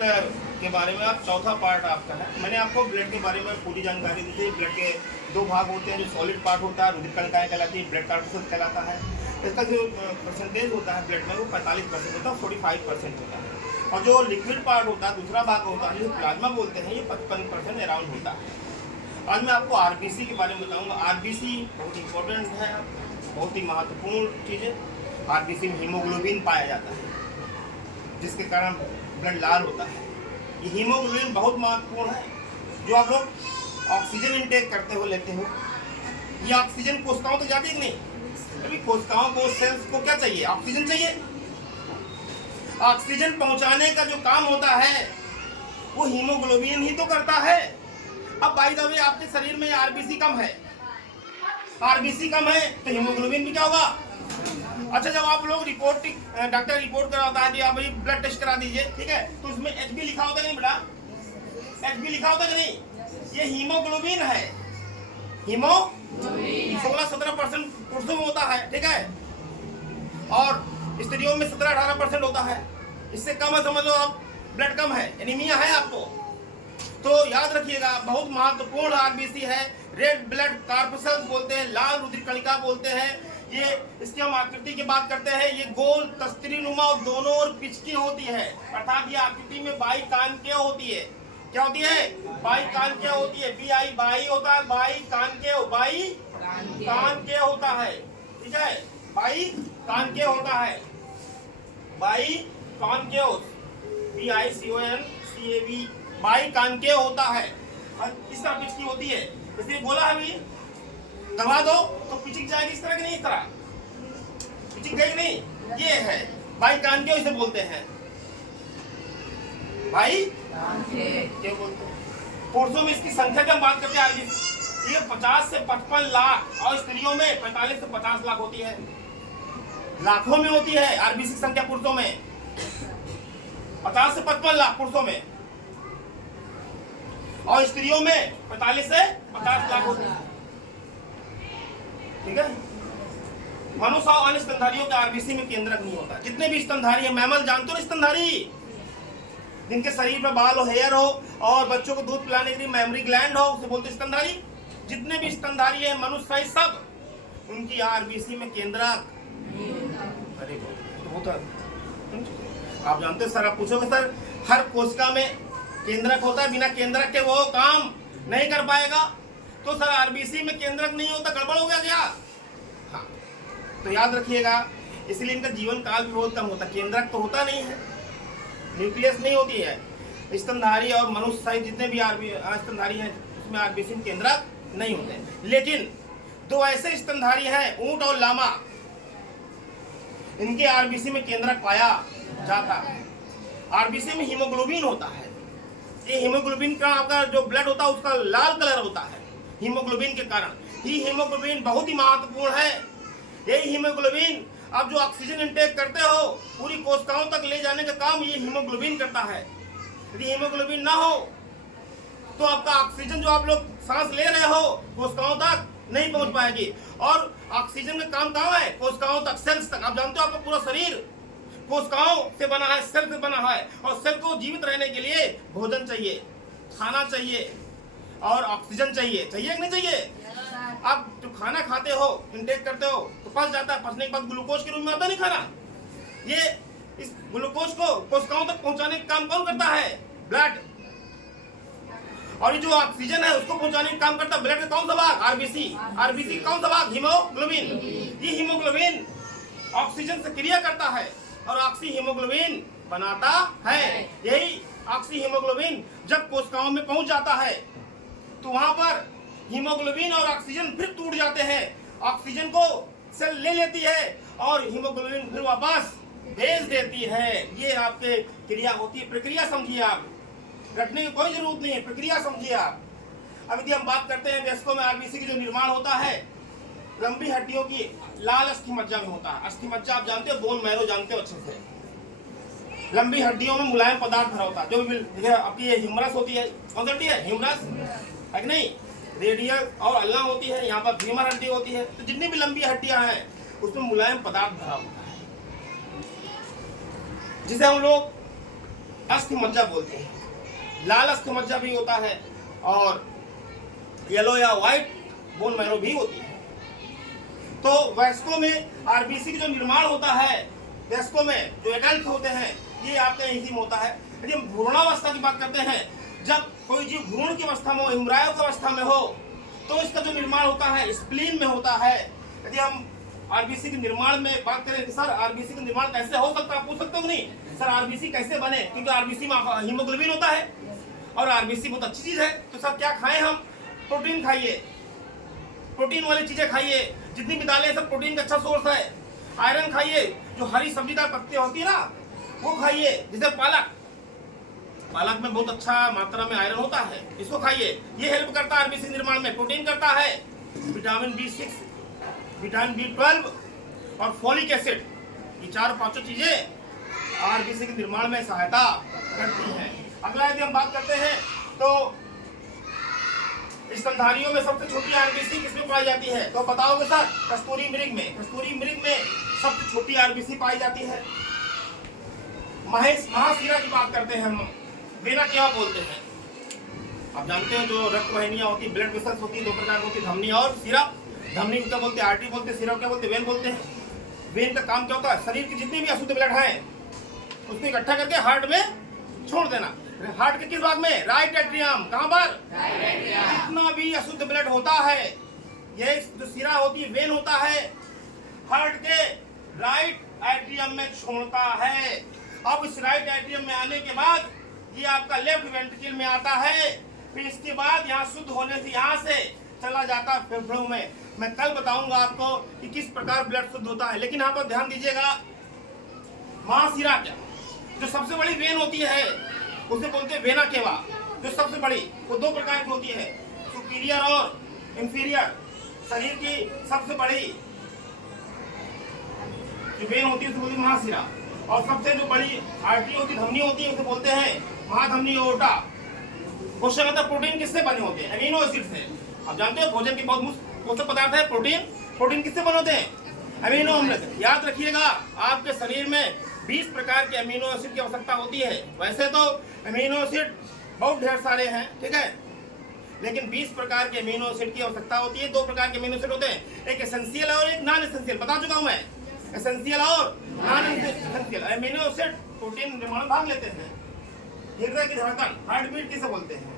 के बारे में आप चौथा पार्ट आपका है। मैंने आपको ब्लड के बारे में पूरी जानकारी दी थी। ब्लड के दो भाग होते हैं, जो सॉलिड पार्ट होता है रुधिर कणिकाएं कहलाती है, ब्लड कार्टूसेस कहलाता है। इसका जो परसेंटेज होता है ब्लड में वो 45% होता है, 45% होता है। और जो लिक्विड पार्ट होता है दूसरा भाग होता है, जो प्लाज्मा बोलते हैं, ये 55% अराउंड होता है। आज मैं आपको आरबीसी के बारे में बताऊँगा। आरबीसी बहुत इंपॉर्टेंट है, बहुत ही महत्वपूर्ण चीज़ है। आरबीसी में हीमोग्लोबिन पाया जाता है, जिसके कारण ब्लड लाल होता है। ये हीमोग्लोबिन बहुत महत्वपूर्ण है। जो आप लोग ऑक्सीजन इंटेक करते हो, लेते हो, ये ऑक्सीजन कोशिकाओं तक जाती है कि नहीं? अभी कोशिकाओं को, सेल्स को क्या चाहिए? ऑक्सीजन चाहिए। ऑक्सीजन पहुंचाने का जो काम होता है वो हीमोग्लोबिन ही तो करता है। अब बाय द वे आपके शरीर में आरबीसी कम है, आरबीसी कम है तो हीमोग्लोबिन भी क्या होगा? अच्छा, जब आप लोग डॉक्टर रिपोर्ट कराता है कि आप भाई ब्लड टेस्ट करा दीजिए, ठीक है, तो उसमें एचबी लिखा होता है नहीं बेटा? एचबी लिखा होता है कि नहीं? ये हीमोग्लोबिन है। 16-17% पुरुषों में होता है, ठीक है, और स्त्रियों में 17-18% होता है। इससे कम है, समझ लो आप ब्लड कम है, एनीमिया है आपको। तो याद रखिएगा, बहुत महत्वपूर्ण आरबीसी है। रेड ब्लड कॉर्पसेल्स बोलते हैं, लाल रुधिर कणिका बोलते हैं। ये इसकी हम आकृति की बात करते हैं, ये गोल तस्तरीनुमा और दोनों ओर पिचकी होती है, अर्थात ये आकृति में बाई कानकेय होती है। क्या होती है? बाई कानकेय होती है। BI बाई होता है, बाई कानकेय, बाई कानकेय होता है, ठीक है, बाई कानकेय होता है, बाई कानकेय, BICONCAV, बाई कानकेय होता है। इस तरह पिचकी होती है। इसलिए बोला अभी दबा दो तो पिचिक जाएगी, इस तरह की नहीं, इस तरह पिचिक गई नहीं। ये है बाई कानकेय, इसे बोलते हैं भाई क्या बोलते हैं। पुरुषों में इसकी संख्या की हम बात करते हैं, ये 50 से 55 लाख और स्त्रियों में 45 से 50 लाख होती है। लाखों में होती है आरबीसी की संख्या पुरुषों में, 50 से 55 लाख पुरुषों में, और स्त्रियों में 45 से 50 लाख होती है, ठीक है। मनुष्य और अन्य स्तनधारियों के आरबीसी में केंद्रक नहीं होता। जितने भी स्तनधारी है, मैमल जानते हो स्तनधारी, जिनके शरीर पर बाल हो, हेयर हो और बच्चों को दूध पिलाने के लिए मेमरी ग्लैंड हो, उसे बोलते स्तनधारी। जितने भी स्तनधारी है मनुष्य सहित सब, उनकी आरबीसी में केंद्रक अरे तो होता है। आप जानते हो सर, आप पूछोगे सर हर कोशिका में केंद्रक होता है, बिना केंद्रक के वो काम नहीं कर पाएगा। तो सर आरबीसी में केंद्रक नहीं होता, गड़बड़ हो गया क्या? हाँ, तो याद रखिएगा, इसलिए इनका जीवन काल भी बहुत कम होता। केंद्रक तो होता नहीं है, न्यूक्लियस नहीं होती है। स्तनधारी और मनुष्य सहित जितने भी स्तनधारी हैं उसमें आरबीसी में केंद्रक नहीं होते। लेकिन दो ऐसे स्तनधारी हैं, ऊंट और लामा, इनके आरबीसी में केंद्रक पाया जाता है। आरबीसी में हीमोग्लोबिन होता है। ये हीमोग्लोबिन का आपका जो ब्लड होता है उसका लाल कलर होता है हीमोग्लोबिन के कारण। ये हीमोग्लोबिन बहुत ही महत्वपूर्ण है। यही हीमोग्लोबिन आप जो ऑक्सीजन इंटेक करते हो पूरी कोशिकाओं तक ले जाने का काम ये हीमोग्लोबिन करता है। यदि हीमोग्लोबिन ना हो तो आपका ऑक्सीजन जो आप लोग सांस ले रहे हो कोशिकाओं तक नहीं पहुंच पाएगी। और ऑक्सीजन का काम कहाँ है? कोशिकाओं तक, सेल्स तक। आप जानते हो आपका पूरा शरीर कोशिकाओं से बना है, सेल से बना है, और सेल को जीवित रहने के लिए भोजन चाहिए, खाना चाहिए और ऑक्सीजन चाहिए। चाहिए कि नहीं चाहिए? आप जो खाना खाते हो, इंटेक करते हो तो पच जाता है, पचने के बाद ग्लूकोज के रूप में आता नहीं खाना। ये इस ग्लूकोज को कोशिकाओं तक पहुंचाने का काम कौन करता है? ब्लड। और ये जो ऑक्सीजन है उसको पहुंचाने का काम करता है ब्लड का कौन सा भाग? आरबीसी। आरबीसी कौन सा भाग? हीमोग्लोबिन। ये हीमोग्लोबिन ऑक्सीजन से क्रिया करता है और ऑक्सी हीमोग्लोबिन बनाता है। यही ऑक्सी हीमोग्लोबिन जब कोशिकाओं में पहुंच जाता है तो वहां पर हीमोग्लोबिन और ऑक्सीजन फिर टूट जाते हैं। ऑक्सीजन को सेल ले लेती है और हीमोग्लोबिन फिर वापस भेज देती है। ये आपके क्रिया होती है। प्रक्रिया समझिए आप, रटने की कोई जरूरत नहीं है, प्रक्रिया समझिए आप। अब यदि हम बात करते हैं वयस्कों में आरबीसी की जो निर्माण होता है, लंबी हड्डियों की लाल अस्थि मज्जा में होता है। अस्थि मज्जा आप जानते हो, बोन मैरो जानते हो अच्छे से। लंबी हड्डियों में मुलायम पदार्थ भरा होता है। जो आपकी ह्यूमरस होती है, कौन सी हड्डी है? ह्यूमरस है कि नहीं? रेडियल और अल्ना होती है, यहाँ पर फीमर हड्डी होती है। तो जितनी भी लंबी हड्डियां हैं उसमें मुलायम पदार्थ भरा होता है, जिसे हम लोग अस्थि मज्जा बोलते हैं। लाल अस्थि मज्जा भी होता है और येलो या व्हाइट बोन मैरो भी होती है। तो वयस्कों में आरबीसी का जो निर्माण होता है, वयस्कों में जो एडल्ट होते हैं, ये आपका इसी में होता है। यदि हम भ्रूणावस्था की बात करते हैं, जब कोई जीव भ्रूण की अवस्था में हो, एम्ब्रायो की अवस्था में हो, तो इसका जो निर्माण होता है स्प्लीन में होता है। यदि हम आरबीसी के निर्माण में बात करें कि सर आरबीसी का निर्माण कैसे हो सकता है, आप पूछ सकते हो नहीं सर आरबीसी कैसे बने, क्योंकि आरबीसी में हीमोग्लोबिन होता है और आरबीसी बहुत अच्छी चीज है। तो सर क्या खाएं हम? प्रोटीन खाइए, प्रोटीन वाली चीजें खाइए, जितनी भी दालें सब प्रोटीन का अच्छा सोर्स है। आयरन खाइए, जो हरी सब्जीदार पत्ते होती है ना वो खाइए, जैसे पालक, पालक में बहुत अच्छा मात्रा में आयरन होता है, इसको खाइए। ये हेल्प करता है आरबीसी निर्माण में, प्रोटीन करता है, विटामिन B6, विटामिन B12 और फोलिक एसिड, ये 4-5 चीजें आरबीसी के निर्माण में सहायता करती हैं। अगला यदि हम बात करते हैं तो स्तनधारियों में सबसे छोटी आरबीसी किसमें पाई जाती है? तो बताओगे सर कस्तूरी मृग में। कस्तूरी मृग में सबसे छोटी आरबीसी पाई जाती है। महाशिरा की बात करते हैं हम, वेना क्या बोलते हैं? आप जानते हैं जो रक्त वाहिनियां होती, ब्लड वेसल्स होती है, 2 प्रकार की होती, धमनी और सिरा। धमनी को क्या बोलते हैं? आर्टरी बोलते हैं। सिरा क्या बोलते हैं? वेन बोलते हैं। वेन का काम क्या होता है? शरीर के जितने भी अशुद्ध ब्लड हैं उसको इकट्ठा करके हार्ट में छोड़ देना। हार्ट के किस भाग में? Right atrium. कहां पर? जितना भी अशुद्ध ब्लड होता है, ये जो सिरा होती है, वेन होता है, हार्ट के राइट एट्रियम में छोड़ता है। अब इस राइट एट्रियम में आने के बाद ये आपका लेफ्ट वेंट्रिकल में आता है, फिर इसके बाद यहाँ शुद्ध होने से यहाँ से चला जाता है फेफड़ों में। मैं कल बताऊंगा आपको कि किस प्रकार ब्लड शुद्ध होता है, लेकिन यहाँ पर ध्यान दीजिएगा, महाशिरा क्या, जो सबसे बड़ी वेन होती है उसे बोलते हैं वेना केवा। जो सबसे बड़ी, वो 2 प्रकार की होती है, सुपीरियर और इंफीरियर। शरीर की सबसे बड़ी जो वेन होती है उसे बोलते हैं महाशिरा, और सबसे जो बड़ी आर्टरी होती है, धमनी होती है, उसे बोलते हैं महाधमनी एओर्टा। क्वेश्चन आता है प्रोटीन किससे बने होते हैं? अमीनो एसिड से। आप जानते हो भोजन के बहुत पोषक पदार्थ है प्रोटीन। प्रोटीन किससे बने होते हैं? अमीनो अम्ल। याद रखिएगा, आपके शरीर में 20 प्रकार के अमीनो एसिड की आवश्यकता होती है। वैसे तो अमीनो एसिड बहुत ढेर सारे हैं, ठीक है, लेकिन 20 प्रकार के अमीनो एसिड की आवश्यकता होती है। 2 प्रकार के अमीनो एसिड होते हैं, एक एसेंशियल और एक नॉन एसेंशियल। बता चुका हूं मैं, एसेंशियल और non essential. Amino acid protein निर्माण भाग लेते हैं। हृदय की धड़कन, हार्ट बीट किसे बोलते हैं?